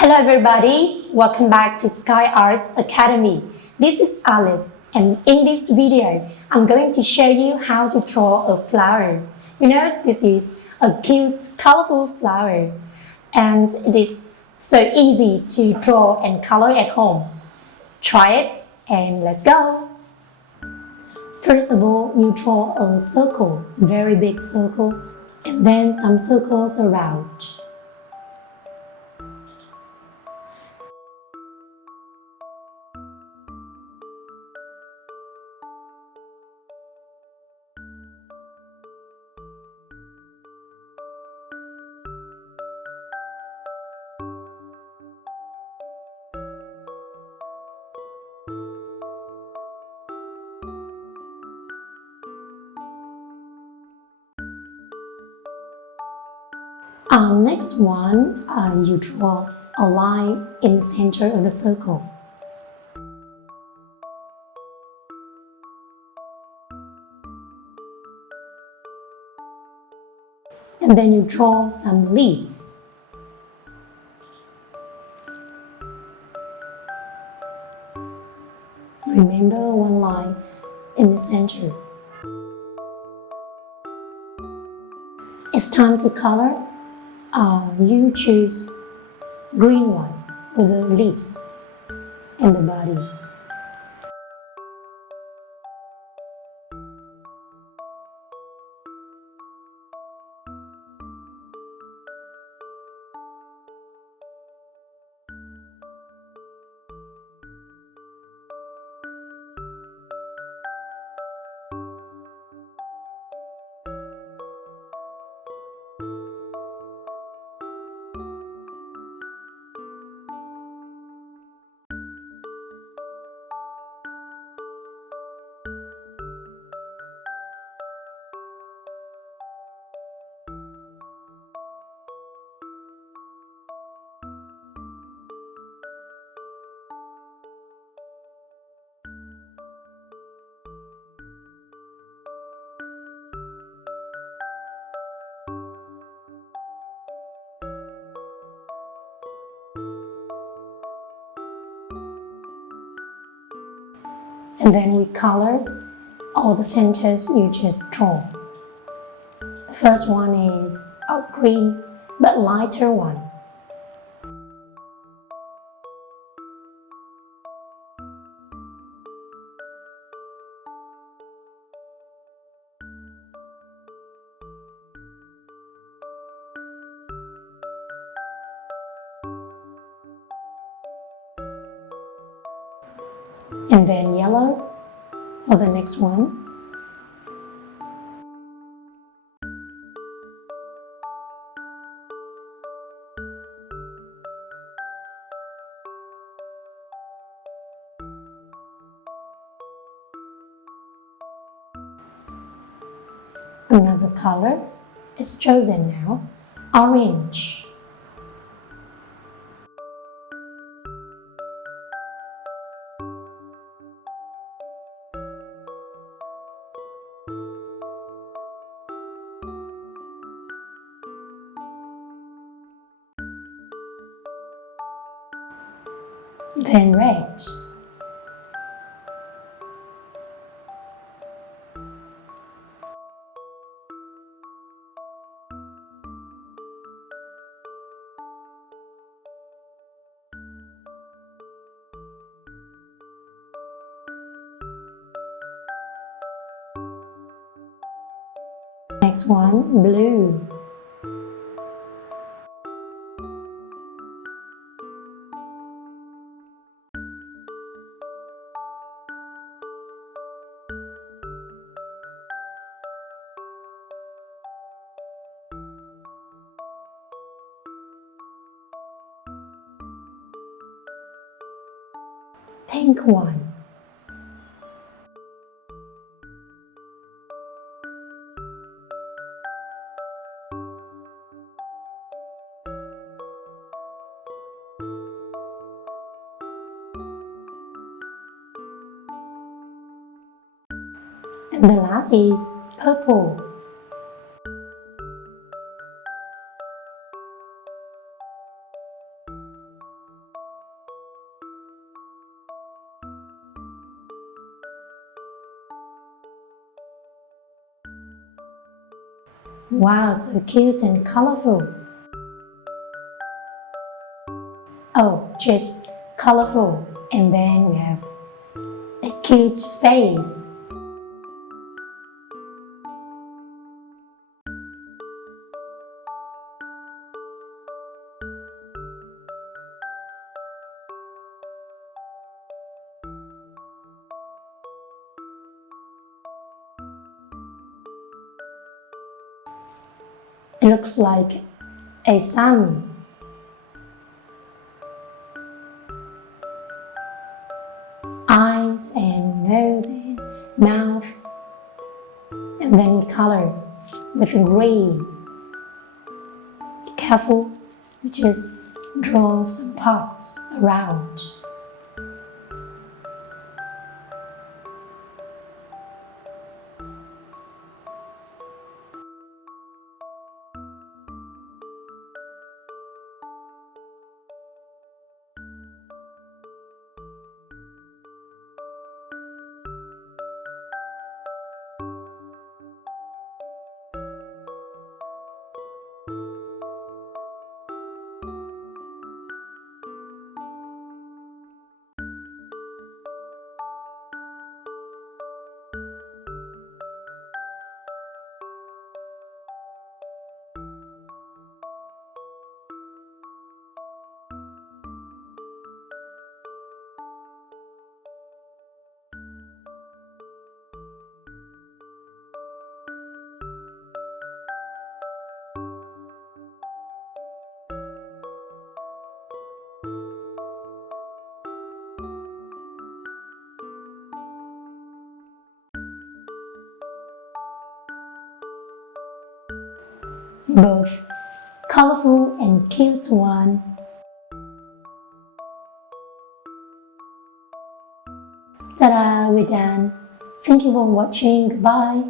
Hello everybody, welcome back to Sky Arts Academy. This is Alice, and in this video, I'm going to show you how to draw a flower. This is a cute, colorful flower, and it is so easy to draw and color at home. Try it and let's go! First of all, you draw a circle, very big circle, and then some circles around. Next one, you draw a line in the center of the circle. And then you draw some leaves. Remember one line in the center. It's time to color. You choose green one with the leaves and the body. And then we color all the centers you just draw. The first one is a green but lighter one. And then yellow for the next one. Another color is chosen now, orange. Then red. Next one, blue. Pink one. And the last is purple. Wow, so cute and colorful. Oh, just colorful. And then we have a cute face. It looks like a sun. Eyes and nose and mouth, and then we color with green. Be careful, you just draw some parts around. Both colorful and cute one. Ta-da, we're done. Thank you for watching. Goodbye.